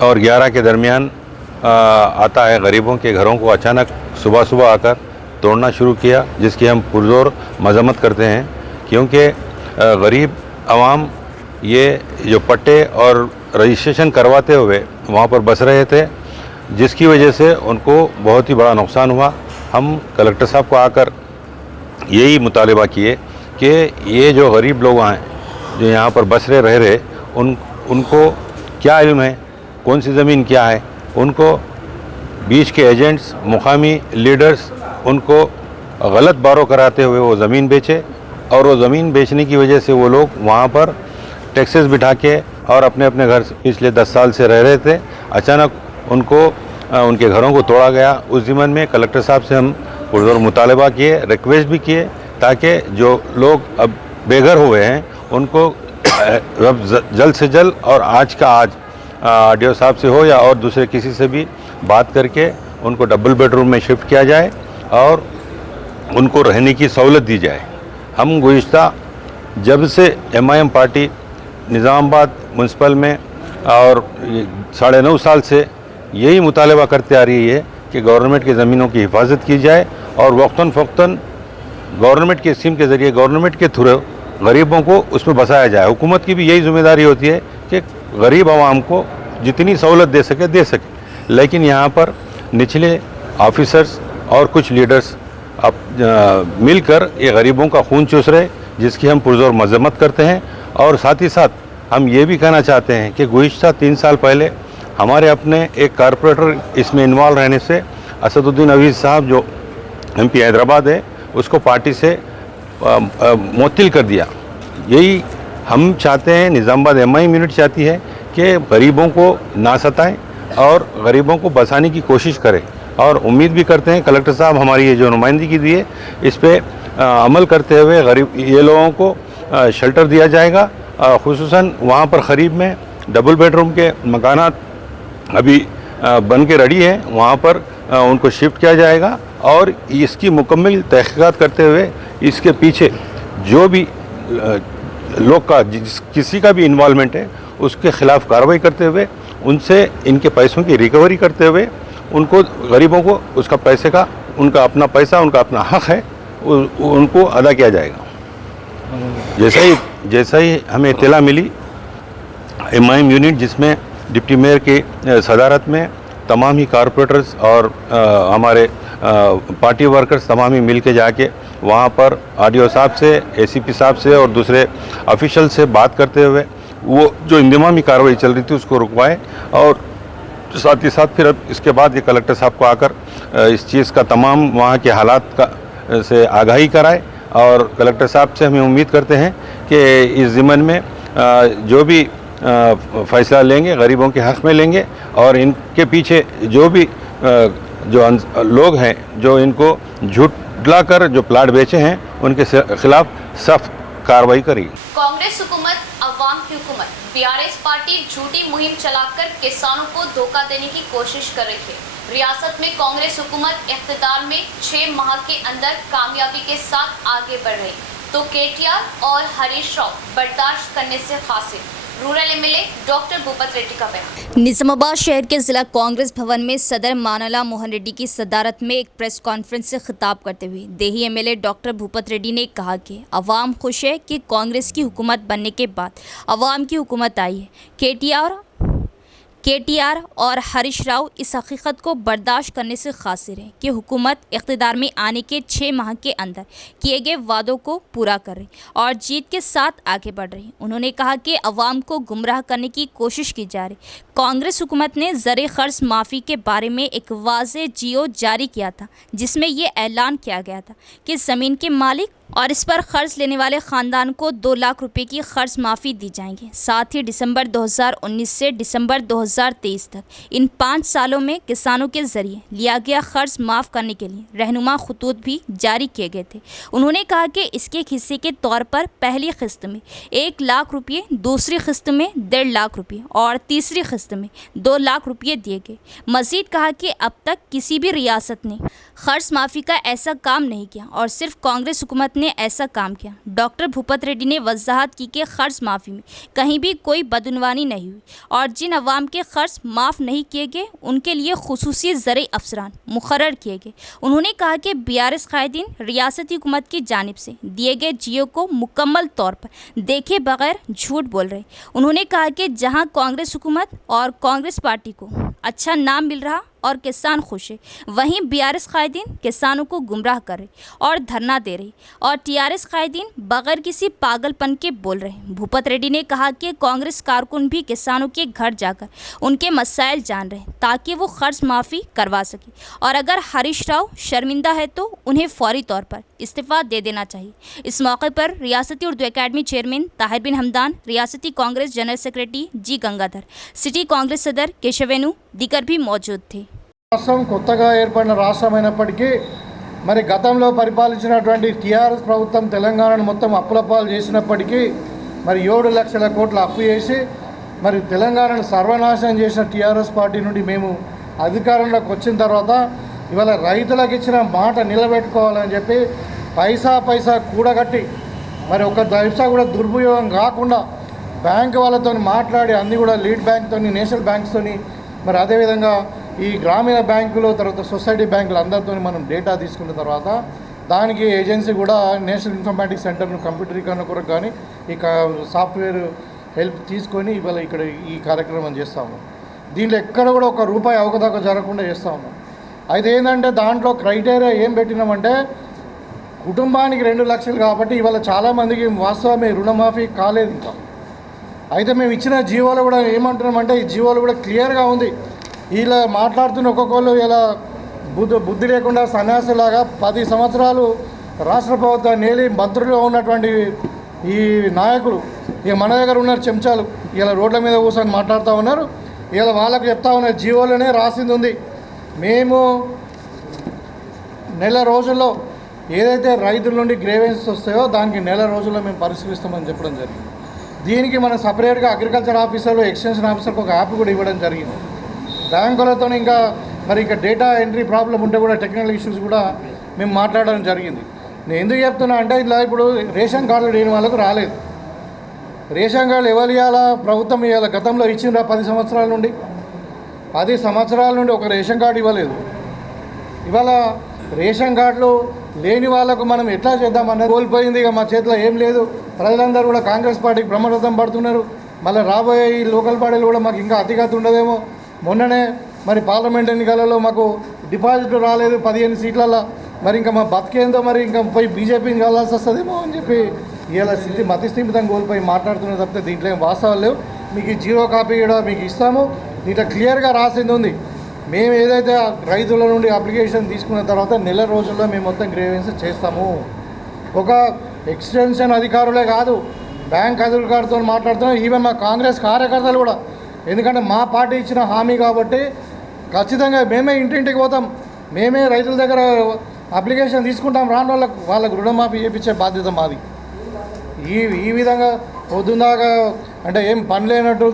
और 11 के दरमियान आता है, गरीबों के घरों को अचानक सुबह सुबह आकर तोड़ना शुरू किया, जिसकी हम पुरजोर मजम्मत करते हैं। क्योंकि गरीब आवाम ये जो पट्टे और रजिस्ट्रेशन करवाते हुए वहाँ पर बस रहे थे, जिसकी वजह से उनको बहुत ही बड़ा नुकसान हुआ। हम कलेक्टर साहब को आकर यही मुतालबा किए कि ये जो गरीब लोग हैं जो यहाँ पर बस रहे रहे उनको क्या इल्म है, कौन सी ज़मीन क्या है, उनको बीच के एजेंट्स, मुकामी लीडर्स उनको गलत बारो कराते हुए वो ज़मीन बेचे और वो ज़मीन बेचने की वजह से वो लोग वहाँ पर टैक्सेस बिठा के और अपने अपने घर पिछले 10 साल से रह रहे थे। अचानक उनको उनके घरों को तोड़ा गया। उस ज़िम्मन में कलेक्टर साहब से हम पुरज़ोर मुतालबा किए, रिक्वेस्ट भी किए ताकि जो लोग अब बेघर हुए हैं उनको जल्द से जल्द और आज का आज आरडीओ साहब से हो या और दूसरे किसी से भी बात करके उनको डबल बेडरूम में शिफ्ट किया जाए और उनको रहने की सहूलत दी जाए। हम गुज़िश्ता जब से एमआईएम पार्टी निज़ामाबाद म्यूनसिपल में और 9.5 साल से यही मुतालबा करते आ रही है कि गवर्नमेंट की ज़मीनों की हिफाजत की जाए और वक्तन फ़ौक्तन गवर्नमेंट की स्कीम के ज़रिए गवर्नमेंट के थ्रू गरीबों को उसमें बसाया जाए। हुकूमत की भी यही जिम्मेदारी होती है कि गरीब आवाम को जितनी सहूलत दे सके, लेकिन यहाँ पर निचले ऑफिसर्स और कुछ लीडर्स अब मिलकर ये गरीबों का खून चूस रहे, जिसकी हम पुरज़ोर मज़म्मत करते हैं। और साथ ही साथ हम ये भी कहना चाहते हैं कि गुज़िश्ता 3 साल पहले हमारे अपने एक कारपोरेटर इसमें इन्वॉल्व रहने से असदुद्दीन अवीज़ साहब जो एमपी हैदराबाद है उसको पार्टी से मुअत्तिल कर दिया। यही हम चाहते हैं, निज़ामाबाद एमआईएम यूनिट चाहती है कि गरीबों को ना सताएं और गरीबों को बसाने की कोशिश करें और उम्मीद भी करते हैं कलेक्टर साहब हमारी ये जो नुमाइंदगी दी है इस पर अमल करते हुए गरीब ये लोगों को शेल्टर दिया जाएगा। खुसूसन वहाँ पर क़रीब में डबल बेडरूम के मकानात अभी बन के रेडी है, वहाँ पर उनको शिफ्ट किया जाएगा और इसकी मुकम्मल तहक़ीक़ात करते हुए इसके पीछे जो भी लोग का किसी का भी इन्वॉल्वमेंट है उसके ख़िलाफ़ कार्रवाई करते हुए उनसे इनके पैसों की रिकवरी करते हुए उनको गरीबों को उसका पैसे का उनका अपना पैसा उनका अपना हक़ है उनको अदा किया जाएगा। जैसा ही हमें इत्तला मिली एमआईएम यूनिट जिसमें डिप्टी मेयर की सदारत में तमाम ही कारपोरेटर्स और हमारे पार्टी वर्कर्स तमाम ही मिल के जाके वहाँ पर आरडीओ साहब से, एसीपी साहब से और दूसरे ऑफिशियल से बात करते हुए वो जो इंतज़ामी कार्रवाई चल रही थी उसको रुकवाए और साथ ही साथ फिर अब इसके बाद ये कलेक्टर साहब को आकर इस चीज़ का तमाम वहाँ के हालात का से आगाही कराए और कलेक्टर साहब से हमें उम्मीद करते हैं कि इस ज़िम्मन में जो भी फ़ैसला लेंगे गरीबों के हक़ में लेंगे और इनके पीछे जो भी जो लोग हैं जो इनको झूठला कर जो प्लाट बेचे हैं उनके खिलाफ सख्त कार्रवाई करेगी। कांग्रेस हुकूमत अवाम की हुकूमत बीआरएस पार्टी झूठी मुहिम चलाकर किसानों को धोखा देने की कोशिश कर रही है। रियासत में कांग्रेस हुकूमत इख्तिदार में 6 माह के अंदर कामयाबी के साथ आगे बढ़ रही तो केटीआर और हरीश राव बर्दाश्त करने से खासिर। Rural MLA doctor Bhupath Reddy का बयान। निजामाबाद शहर के जिला कांग्रेस भवन में सदर मानला मोहन रेड्डी की सदारत में एक प्रेस कॉन्फ्रेंस से खिताब करते हुए देही एमएलए डॉक्टर भूपत रेड्डी ने कहा कि अवाम खुश है कि कांग्रेस की हुकूमत बनने के बाद अवाम की हुकूमत आई है। केटीआर और हरीश राव इस हकीकत को बर्दाश्त करने से खासिर हैं कि हुकूमत इख्तिदार में आने के 6 माह के अंदर किए गए वादों को पूरा कर रही और जीत के साथ आगे बढ़ रही। उन्होंने कहा कि अवाम को गुमराह करने की कोशिश की जा रही। कांग्रेस हुकूमत ने ज़र ख़र्च माफ़ी के बारे में एक वाज़ेह जियो जारी किया था जिसमें ये ऐलान किया गया था कि ज़मीन के मालिक और इस पर ख़र्च लेने वाले ख़ानदान को 2 लाख रुपए की ख़र्च माफ़ी दी जाएंगी। साथ ही दिसंबर 2019 से दिसंबर 2023 तक इन 5 सालों में किसानों के ज़रिए लिया गया ख़र्च माफ़ करने के लिए रहनुमा खतूत भी जारी किए गए थे। उन्होंने कहा कि इसके हिस्से के तौर पर पहली किस्त में 1 लाख रुपये, दूसरी किस्त में 1.5 लाख रुपये और तीसरी किस्त में 2 लाख रुपये दिए गए। मज़ीद कहा कि अब तक किसी भी रियासत ने ख़र्च माफ़ी का ऐसा काम नहीं किया और सिर्फ कांग्रेस हुकूमत ने ऐसा काम किया। डॉक्टर भूपत रेड्डी ने वजाहत की कि ख़र्च माफ़ी में कहीं भी कोई बदउनवानी नहीं हुई और जिन अवाम के ख़र्च माफ़ नहीं किए गए उनके लिए खुसूसी ज़रई अफसरान मुकर्रर किए गए। उन्होंने कहा कि बीआरएस कायदीन रियासती हुकूमत की जानिब से दिए गए जियो को मुकम्मल तौर पर देखे बगैर झूठ बोल रहे। उन्होंने कहा कि जहाँ कांग्रेस हुकूमत और कांग्रेस पार्टी को अच्छा नाम मिल रहा और किसान खुश है। वहीं बीआरएस कायदीन किसानों को गुमराह कर रहे और धरना दे रहे और टीआरएस कायदीन बगैर किसी पागलपन के बोल रहे। भूपत रेड्डी ने कहा कि कांग्रेस कारकुन भी किसानों के घर जाकर उनके मसाइल जान रहे हैं ताकि वो कर्ज माफ़ी करवा सके और अगर हरीश राव शर्मिंदा है तो उन्हें फौरी तौर पर इस्तीफा दे देना चाहिए। इस मौके पर रियासती उर्दू अकेडमी चेयरमैन ताहिर बिन हमदान, रियासती कांग्रेस जनरल सेक्रेटरी जी गंगाधर, सिटी कांग्रेस सदर केशवेनु दीगर भी मौजूद थे। రాష్ట్రం కొత్తగా ఏర్పడిన రాష్ట్రమైనప్పటికీ మరి గతంలో పరిపాలించినటువంటి టీఆర్ఎస్ ప్రభుత్వం తెలంగాణను మొత్తం అప్పులపాలు చేసినప్పటికీ మరి 7 లక్షల కోట్ల అప్పు చేసి మరి తెలంగాణను సర్వనాశనం చేసిన టీఆర్ఎస్ పార్టీ నుండి మేము అధికారంలోకి వచ్చిన తర్వాత ఇవాళ రైతులకు ఇచ్చిన మాట నిలబెట్టుకోవాలని చెప్పి పైసా కూడగట్టి మరి ఒక పైసా కూడా దుర్వినియోగం కాకుండా బ్యాంక్ వాళ్ళతో మాట్లాడి అన్నీ కూడా లీడ్ బ్యాంక్తో నేషనల్ బ్యాంక్స్తో మరి అదేవిధంగా ఈ గ్రామీణ బ్యాంకులు తర్వాత సొసైటీ బ్యాంకులు అందరితో మనం డేటా తీసుకున్న తర్వాత దానికి ఏజెన్సీ కూడా నేషనల్ ఇన్ఫర్మేటిక్స్ సెంటర్ను కంప్యూటరీకరణ కొరకు కానీ ఈ సాఫ్ట్వేర్ హెల్ప్ తీసుకొని ఇవాళ ఇక్కడ ఈ కార్యక్రమం చేస్తూ ఉన్నాం. దీంట్లో ఎక్కడ కూడా ఒక రూపాయి అవకతవక జరగకుండా చేస్తూ ఉన్నాం. అయితే ఏంటంటే దాంట్లో క్రైటీరియా ఏం పెట్టినామంటే కుటుంబానికి 2 లక్షలు కాబట్టి ఇవాళ చాలామందికి వాస్తవమే రుణమాఫీ కాలేదు ఇంకా. అయితే మేము ఇచ్చిన జీవోలు కూడా ఏమంటున్నామంటే ఈ జీవోలు కూడా క్లియర్గా ఉంది. ఇలా మాట్లాడుతున్న ఒక్కొక్కరు ఇలా బుద్ధి లేకుండా సన్యాసిలాగా 10 సంవత్సరాలు రాష్ట్ర ప్రభుత్వాన్ని నేలి మంత్రులుగా ఉన్నటువంటి ఈ నాయకులు ఇక మన దగ్గర ఉన్నారు చెంచాలు ఇలా రోడ్ల మీద కూర్చొని మాట్లాడుతూ ఉన్నారు. ఇలా వాళ్ళకు చెప్తా ఉన్నారు జీవోలోనే రాసింది ఉంది. మేము నెల రోజుల్లో ఏదైతే రైతుల నుండి గ్రేవెన్స్ వస్తాయో దానికి నెల రోజుల్లో మేము పరిష్కరిస్తామని చెప్పడం జరిగింది. దీనికి మనం సపరేట్గా అగ్రికల్చర్ ఆఫీసర్లు ఎక్స్టెన్షన్ ఆఫీసర్కి ఒక యాప్ కూడా ఇవ్వడం జరిగింది. బ్యాంకులతో ఇంకా మరి ఇంకా డేటా ఎంట్రీ ప్రాబ్లం ఉంటే కూడా టెక్నికల్ ఇష్యూస్ కూడా మేము మాట్లాడడం జరిగింది. నేను ఎందుకు చెప్తున్నా అంటే ఇలా ఇప్పుడు రేషన్ కార్డులు లేని వాళ్ళకు రాలేదు. రేషన్ కార్డులు ఎవరు ఇవ్వాలా? ప్రభుత్వం ఇవ్వాలి. గతంలో ఇచ్చిండ్రా 10 సంవత్సరాల నుండి 10 సంవత్సరాల నుండి ఒక రేషన్ కార్డు ఇవ్వలేదు. ఇవాళ రేషన్ కార్డులు లేని వాళ్ళకు మనం ఎట్లా చేద్దామన్నది కోల్పోయింది. ఇక మా చేతిలో ఏం లేదు. ప్రజలందరూ కూడా కాంగ్రెస్ పార్టీకి బ్రహ్మరథం పడుతున్నారు. మళ్ళీ రాబోయే ఈ లోకల్ బాడీలు కూడా మాకు ఇంకా అతిగతి ఉండదేమో. మొన్ననే మరి పార్లమెంట్ ఎన్నికలలో మాకు డిపాజిట్లు రాలేదు 15 సీట్లలో. మరి ఇంకా మా బతికేందో మరి ఇంకా పోయి బీజేపీని కలాల్సి వస్తుందేమో అని చెప్పి ఇలా మతిస్థిమితం కోల్పోయి మాట్లాడుతున్న తప్పితే దీంట్లో ఏం వాస్తవాలు లేవు. మీకు జీరో కాపీ కూడా మీకు ఇస్తాము. దీంట్లో క్లియర్గా రాసింది ఉంది. మేము ఏదైతే రైతుల నుండి అప్లికేషన్ తీసుకున్న తర్వాత నెల రోజుల్లో మేము మొత్తం గ్రేవెన్స్ చేస్తాము. ఒక ఎక్స్టెన్షన్ అధికారులే కాదు బ్యాంక్ అధికారులతో మాట్లాడుతున్నాం. ఈవెన్ మా కాంగ్రెస్ కార్యకర్తలు కూడా, ఎందుకంటే మా పార్టీ ఇచ్చిన హామీ కాబట్టి ఖచ్చితంగా మేమే ఇంటింటికి పోతాం. మేమే రైతుల దగ్గర అప్లికేషన్ తీసుకుంటాం. రాని వాళ్ళకు రుణమాఫీ చేయించే బాధ్యత మాది. ఈ విధంగా పొద్దున్నాగా అంటే ఏం పని లేనట్టు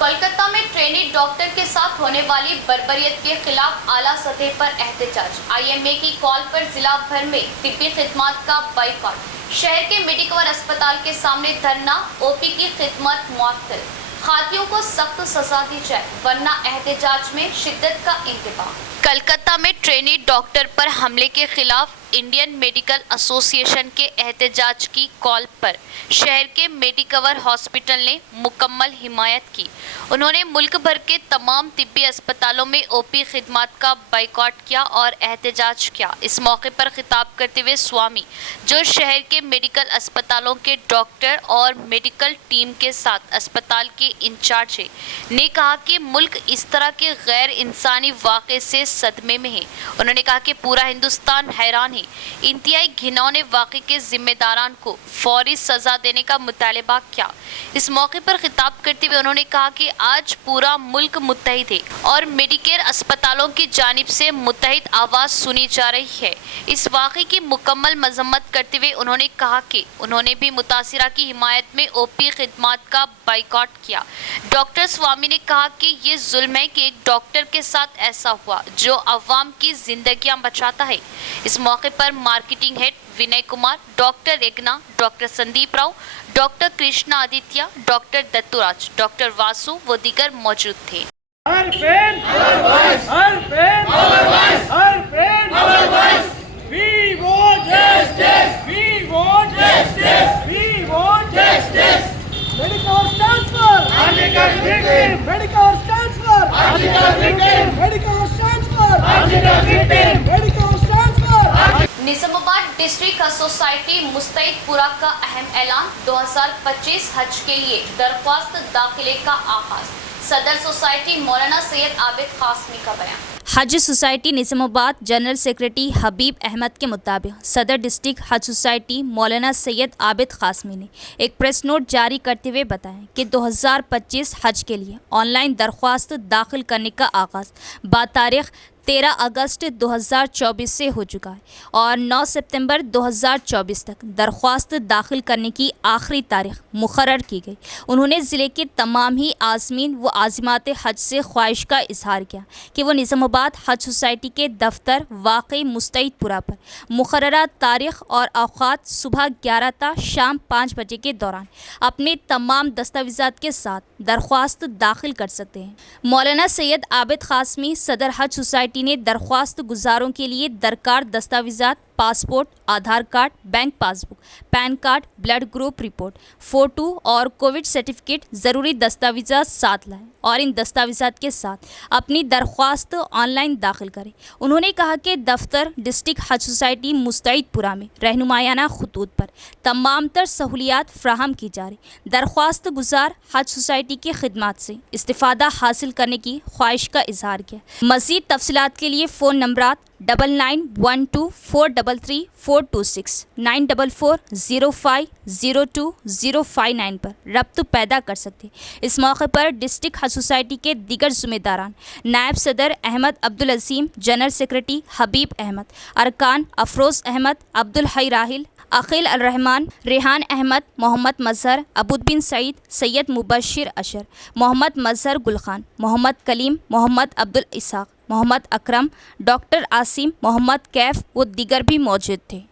कोलकाता में ट्रेनी डॉक्टर के साथ होने वाली बर्बरियत के खिलाफ आला सतह पर एहतजाज। आईएमए की कॉल पर जिला भर में तिब्बी खिदमत का बाइकआउट। शहर के मेडिकवर अस्पताल के सामने धरना। ओपी की खिदमत मुअत्तल। खातियों को सख्त सजा दी जाए वरना एहतजाज में शिद्दत का इंतबाह। कलकत्ता में ट्रेनी डॉक्टर पर हमले के खिलाफ इंडियन मेडिकल एसोसिएशन के एहतजाज की कॉल पर शहर के मेडिकवर हॉस्पिटल ने मुकम्मल हिमायत की। उन्होंने मुल्क भर के तमाम तिब्बी अस्पतालों में ओपी खिदमत का बाइकआउट किया और एहतजाज किया। इस मौके पर खिताब करते हुए स्वामी, जो शहर के मेडिकल अस्पतालों के डॉक्टर और मेडिकल टीम के साथ अस्पताल के इंचार्ज है, ने कहा कि मुल्क इस तरह के गैर इंसानी वाक़े से सदमे में है। उन्होंने कहा कि पूरा हिंदुस्तान हैरान है। इंतहाई घिनौने वाक़े के जिम्मेदारान को फौरी सजा देने का मुतालबा किया। इस मौके पर खिताब करते हुए उन्होंने कहा कि आज पूरा मुल्क मुत्तहिद है और मेडिकेयर अस्पतालों की जानिब से मुत्तहिद आवाज़ सुनी जा रही है। इस वाक़े की मुकम्मल मजम्मत करते हुए उन्होंने कहा कि उन्होंने भी मुतासिरा की हिमायत में ओपी खिदमत का बाइकआउट किया। डॉक्टर स्वामी ने कहा कि ये जुल्म है कि एक डॉक्टर के साथ ऐसा हुआ जो अवाम की जिंदगियां बचाता है। इस मौके पर marketing head Vinay Kumar, doctor Egna, doctor Sandeep Rao, doctor Krishna Aditya, doctor Datturaj, doctor Vasu व दीगर मौजूद थे। Medical stands for Nizamabad district Haj society Mustaidpura का अहम ऐलान, 2025 हज के लिए दरख्वास्त दाखिले का आगाज। सदर सोसाइटी मौलाना सैयद आबिद कासमी का बयान। हज सोसाइटी निजामाबाद जनरल सेक्रेटरी हबीब अहमद के मुताबिक सदर डिस्ट्रिक्ट हज सोसाइटी मौलाना सैयद आबिद कासमी ने एक प्रेस नोट जारी करते हुए बताया कि 2025 हज के लिए ऑनलाइन दरख्वास्त दाखिल करने का आगाज़ बातारीख 13 अगस्त 2024 से हो चुका है और 9 सितंबर 2024 तक दरख्वास्त दाखिल करने की आखिरी तारीख मुकर्रर की गई। उन्होंने ज़िले के तमाम ही आज़मीन व आज़िमात हज से ख्वाहिश का इजहार किया कि वो निज़ामाबाद हज सोसाइटी के दफ्तर वाक़ई मुस्तैदपुरा पर मुकर्ररा तारीख और औक़ात सुबह 11 ता शाम 5 बजे के दौरान अपने तमाम दस्तावेज़ात के साथ दरख्वास्त दाखिल कर सकते हैं। मौलाना सैयद आबिद कासमी सदर हज सोसाइटी ने दरख्वास्त गुजारों के लिए दरकार दस्तावेज़ात passport, Aadhaar card, bank passbook, PAN card, blood group report, photo और कोविड सर्टिफिकेट ज़रूरी दस्तावेज़ात साथ लाएं और इन दस्तावेज़ात के साथ अपनी दरख्वास्त ऑनलाइन दाखिल करें। उन्होंने कहा कि दफ्तर डिस्ट्रिक्ट हज सोसाइटी मुस्तैदपुरा में रहनुमायाना खतूत पर तमाम तर सहूलियात फ्राहम की जा रही। दरख्वास्त गुजार हज सोसाइटी की खिदमत से इस्तिफ़ादा हासिल करने की ख्वाहिश का इजहार किया। मज़ीद तफसीलात के लिए फ़ोन नंबरात 9912433426 9440502059 पर रब्त पैदा कर सकते। इस मौके पर डिस्ट्रिक्ट हज सोसाइटी के दीगर ज़िम्मेदारान नायब सदर अहमद अब्दुल अजीम, जनरल सेक्रेटरी हबीब अहमद, अरकान अफरोज़ अहमद, अब्दुल हई राहिल, अकील अल रहमान, रेहान अहमद, मोहम्मद मजहर, अबूद बिन सईद, सैयद मुबशिर अशर, मोहम्मद मजहर गुलखान, मोहम्मद कलीम, मोहम्मद अब्दुल इसाक, मोहम्मद अकरम, डॉक्टर आसिम, मोहम्मद कैफ व दीगर भी मौजूद थे।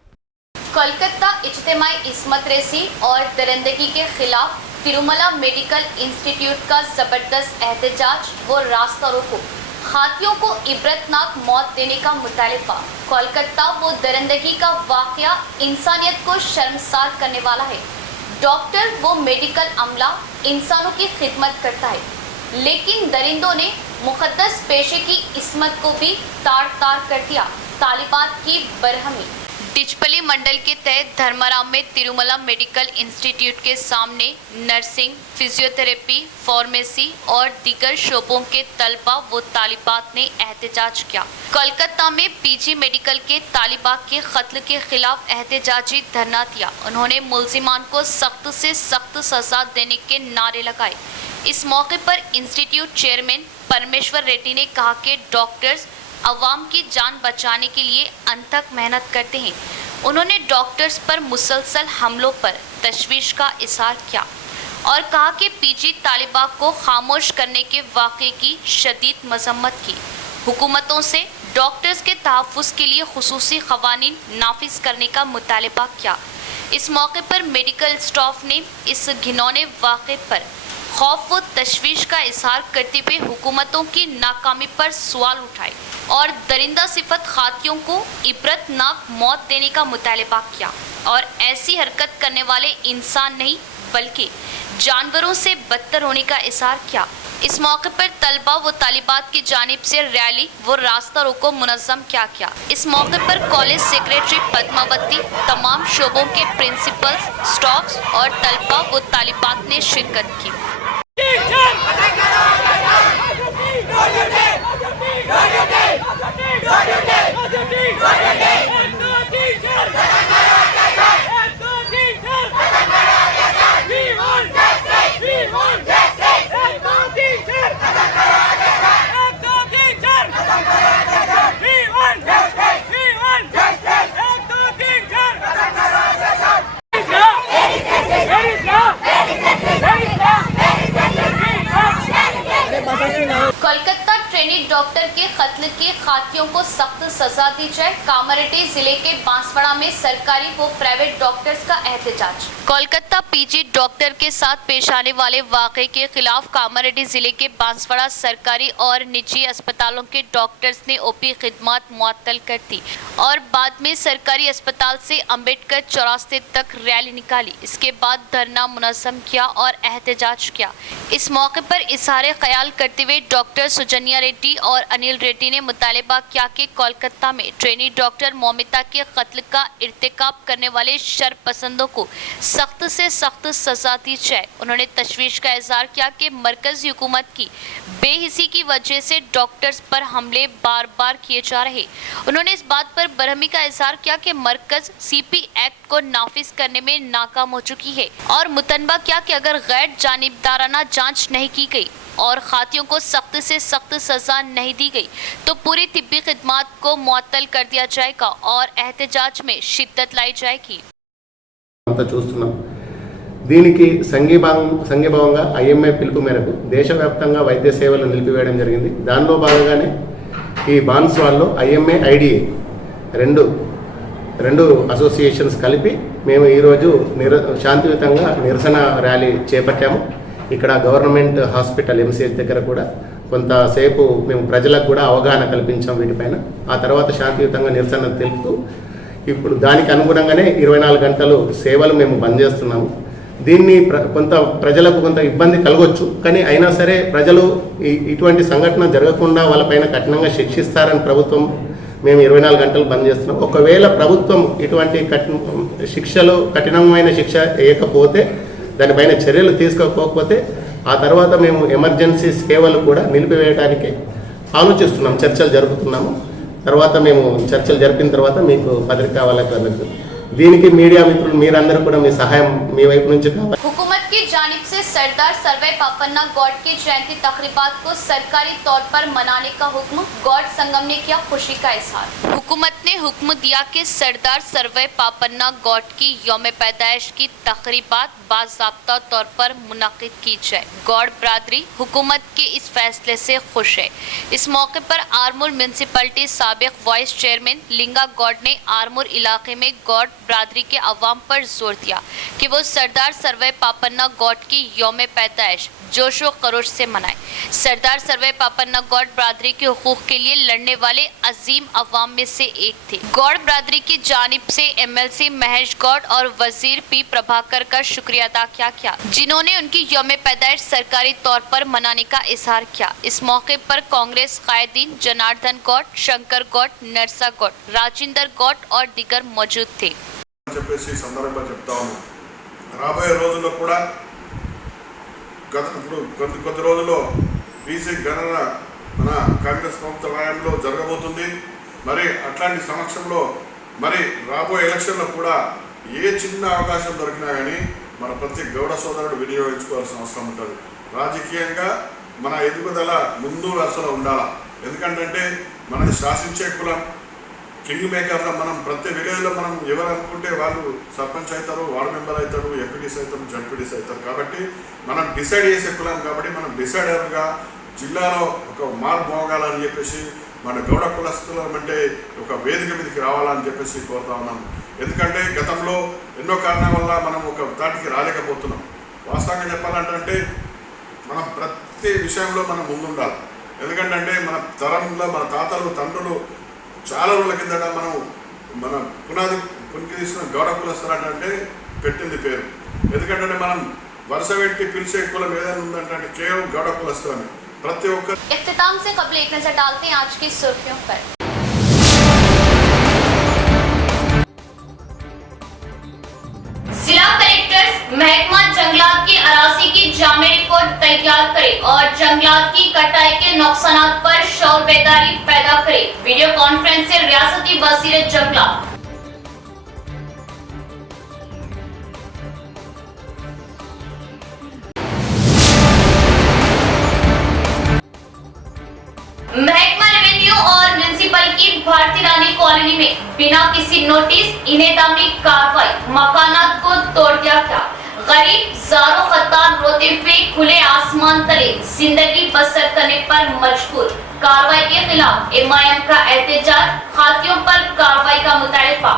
कोलकाता इज्तिमाई इस्मत रेसी और दरिंदगी के खिलाफ तिरुमला मेडिकल इंस्टीट्यूट का जबरदस्त एहतजाज व रास्ता रोको, हाथियों को इबरतनाक मौत देने का मुतालिबा। कोलकाता वो दरिंदगी का वाकया इंसानियत को शर्मसार करने वाला है। डॉक्टर वो मेडिकल अमला इंसानों की खिदमत करता है, लेकिन दरिंदों ने मुक़द्दस पेशे की इस्मत को भी तार तार कर दिया। तालिबात की बरहमी। डिचपली मंडल के तहत धर्माराम में तिरुमला मेडिकल इंस्टीट्यूट के सामने नर्सिंग, फिजियोथेरेपी, फार्मेसी और दीगर शोबों के तलबा व तालिबात ने एहतजाज किया। कोलकाता में पीजी मेडिकल के तालिबात के कत्ल के खिलाफ एहतजाजी धरना दिया। उन्होंने मुल्जिमान को सख्त से सख्त सजा देने के नारे लगाए। इस मौके पर इंस्टीट्यूट चेयरमैन परमेश्वर रेड्डी ने कहा कि डॉक्टर्स अवाम की जान बचाने के लिए अनथक मेहनत करते हैं। उन्होंने डॉक्टर्स पर मुसलसल हमलों पर तशवीश का इज़हार किया और कहा कि पीजी तालिबात को खामोश करने के वाक़े की शदीद मजम्मत की। हुकूमतों से डॉक्टर्स के तहफ़्फ़ुज़ के लिए खुसूसी क़वानीन नाफिज करने का मुतालबा किया। इस मौके पर मेडिकल स्टाफ ने इस घिनौने वाक़े पर खौफ व तशवीश का इजहार करते हुए हुकूमतों की नाकामी पर सवाल उठाए और दरिंदा सिफत खातियों को इबरतनाक मौत देने का मुतालबा किया और ऐसी हरकत करने वाले इंसान नहीं बल्कि जानवरों से बदतर होने का इजहार किया। इस मौके पर तलबा व तालिबात की जानिब से रैली व रास्ता रोको मुनज़्ज़म किया गया। इस मौके पर कॉलेज सेक्रेटरी पद्मावती, तमाम शोबों के प्रिंसिपल्स, स्टाफ्स और तलबा व तालिबात ने शिरकत की। कोलकाता ट्रेनी डॉक्टर के कत्ल के खातियों को सख्त सजा दी जाए। कामारेड्डी जिले के बांसवाड़ा में सरकारी व प्राइवेट डॉक्टर्स का एहतजाज। कोलकाता पीजी डॉक्टर के साथ पेश आने वाले वाक़े के खिलाफ कामारेड्डी जिले के बांसवाड़ा सरकारी और निजी अस्पतालों के डॉक्टर्स ने ओपी खिदमत मुअत्तल कर दी और बाद में सरकारी अस्पताल से अम्बेडकर चौरास्ते तक रैली निकाली। इसके बाद धरना मुनज़्ज़म किया और एहतजाज किया। इस मौके पर इज़हार ख्याल करते हुए डॉक्टर सुजनिया रेड्डी और अनिल रेड्डी ने मुतालबा किया कि कोलकाता में ट्रेनी डॉक्टर मौमिता के कत्ल का इर्तिकाब करने वाले शरपसंदों को सख्त से सख्त सजा दी जाए। उन्होंने तशवीश का इजहार किया कि मरकजी हुकूमत की बेहिसी की वजह से डॉक्टर्स पर हमले बार बार किए जा रहे। उन्होंने इस बात पर बरहमी का इजहार किया कि मरकज सीपी एक्ट को नाफिज करने में नाकाम हो चुकी है और मुतनबा किया कि अगर गैर जानिबदाराना जांच नहीं की गई और खातियों को सख्त से सख्त सजा नहीं दी गई तो पूरी तिब्बी खिदमात को मुअत्तल कर दिया जाएगा और एहतजाज में शिद्दत लाई जाएगी। దీనికి సంఘీభావంగా ఐఎంఏ పిలుపు మేరకు దేశవ్యాప్తంగా వైద్య సేవలు నిలిపివేయడం జరిగింది। దానిలో భాగంగానే ఈ బాన్స్వాల్లో ఐఎంఏ ఐడిఏ రెండు అసోసియేషన్స్ కలిపి మేము ఈరోజు శాంతియుతంగా నిరసన ర్యాలీ చేపట్టాము। ఇక్కడ గవర్నమెంట్ హాస్పిటల్ ఎంసీహెచ్ దగ్గర కూడా కొంతసేపు మేము ప్రజలకు కూడా అవగాహన కల్పించాం వీటిపైన। ఆ తర్వాత శాంతియుతంగా నిరసన తెలుపుతూ ఇప్పుడు దానికి అనుగుణంగానే 24 గంటలు సేవలు మేము బంద్ చేస్తున్నాము। దీన్ని కొంత ప్రజలకు కొంత ఇబ్బంది కలగొచ్చు, కానీ అయినా సరే ప్రజలు ఇటువంటి సంఘటన జరగకుండా వాళ్ళపైన కఠినంగా శిక్షిస్తారని ప్రభుత్వం మేము 24 గంటలు బంద్ చేస్తున్నాం। ఒకవేళ ప్రభుత్వం ఇటువంటి కఠినమైన శిక్ష వేయకపోతే దానిపైన చర్యలు తీసుకోకపోతే ఆ తర్వాత మేము ఎమర్జెన్సీ సేవలు కూడా నిలిపివేయడానికి ఆలోచిస్తున్నాం, చర్చలు జరుపుతున్నాము। తర్వాత మేము చర్చలు జరిపిన తర్వాత మీకు పత్రికా వాళ్ళకి దీనికి మీడియా మిత్రులు మీరందరూ కూడా మీ సహాయం మీ వైపు నుంచి కావాలి। हुकूमत की जानिब से सरदार सर्वे पापन्ना गौड की जयंती तकरीबात को सरकारी तौर पर मनाने का हुक्म, गौड संगम ने किया खुशी का इजहार। हुकूमत ने हुक्म दिया कि सरदार सर्वे पापन्ना गौड की यौम पैदाइश की तकरीबात बाज़ाब्ता तौर पर मुनक़िद की जाए। गौड बरादरी हुकूमत के इस फैसले से खुश है। इस मौके पर आरमूर म्यूनसिपलिटी साबिक वाइस चेयरमैन लिंगा गौड ने आरमूर इलाके में गौड बरादरी के अवाम पर जोर दिया कि वो सरदार सर्वे पापन्ना गौड की यौम पैदाइश जोशो खरोश से मनाए। सरदार सर्वे पापन्ना गौड बरादरी के हुकूक के लिए लड़ने वाले अजीम अवाम में से एक थे। गौड बरादरी की जानिब से एमएलसी महेश गौड और वजीर पी प्रभाकर का शुक्रिया अदा किया जिन्होंने उनकी यौम पैदाइश सरकारी तौर पर मनाने का इजहार किया। इस मौके पर कांग्रेस कायदीन जनार्दन गौड, शंकर गौड, नरसा गौड, राजेंद्र गौड और दीगर मौजूद थे। రాబోయే రోజుల్లో కూడా కొద్ది రోజుల్లో బీసీ గణన మన కాంగ్రెస్ ప్రభుత్వ హయాంలో జరగబోతుంది। మరి అట్లాంటి సమక్షంలో మరి రాబోయే ఎలక్షన్లో కూడా ఏ చిన్న అవకాశం దొరికినా కానీ మన ప్రతి గౌడ సోదరుడు వినియోగించుకోవాల్సిన అవసరం ఉంటుంది। రాజకీయంగా మన ఎదుగుదల ముందు వరుసలో ఉండాలి। ఎందుకంటే మనది శాసించే కులం కింగ్ మేకర్లో మనం ప్రతి విలేజ్లో మనం ఎవరు అనుకుంటే వాళ్ళు సర్పంచ్ అవుతారు, వార్డు మెంబర్ అవుతారు, ఎంపీటీస్ అవుతారు, జడ్పీటీస్ అవుతారు। కాబట్టి మనం డిసైడ్ చేసే కులం కాబట్టి మనం డిసైడర్గా జిల్లాలో ఒక మార్పు మోగాలని చెప్పేసి మన గౌడ కులస్తులం అంటే ఒక వేదిక మీదకి రావాలని చెప్పేసి కోరుతా ఉన్నాం। ఎందుకంటే గతంలో ఎన్నో కారణాల వల్ల మనం ఒక దాటికి రాలేకపోతున్నాం। వాస్తవంగా చెప్పాలంటే మనం ప్రతి విషయంలో మనం ముందుండాలి। ఎందుకంటే మన తరంలో మన తాతలు తండ్రులు చాలా రోజుల కిందట మన పునాది పునికి తీసుకున్న గౌడ కులస్తులు అంటే పెట్టింది పేరు। ఎందుకంటే మనం వరుస పెట్టి పిలిచే కులం ఏదైనా ఉందంటే కేవలం గౌడ కులస్తులు అని ప్రతి ఒక్క इख्तिताम से कबल एक नजर डालते हैं आज की सुर्खियों पर। जिला कलेक्टर महकमा जंगलात की अराजी की जामे रिपोर्ट तैयार करे और जंगलात की कटाई के नुकसानात पर शौर बेदारी पैदा करे। वीडियो कॉन्फ्रेंस से रियासती वजीर जंगलात। महकमा रेवेन्यू और म्यूनिसिपल की भारती रानी कॉलोनी में बिना किसी नोटिस इनेदामी कार्रवाई, मकानात को तोड़ दिया गया। गरीब ज़ारो खतार रोते हुए खुले आसमान तले जिंदगी बसर करने पर मजबूर। कार्रवाई के खिलाफ एमआईएम का एहतजाज, खातियों पर कार्रवाई का मुतालबा।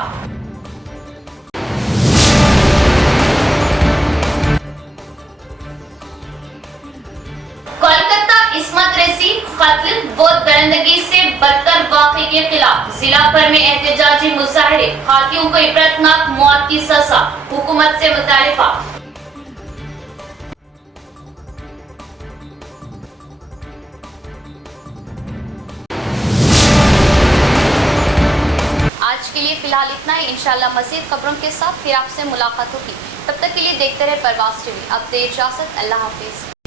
कोलकाता इस्मत रेसी कत्ल व दरिंदगी से बदतर वाक़े के खिलाफ जिला भर में एहतजाजी मुजाहरे, हाथियों को इबरतनाक मौत की सजा, हुकूमत से मुतालबा। के लिए फिलहाल इतना ही। इंशाल्लाह मज़ीद खबरों के साथ फिर आपसे मुलाकात होगी। तब तक के लिए देखते रहे प्रवास टीवी। अब दे इजाज़त, अल्लाह हाफिज़।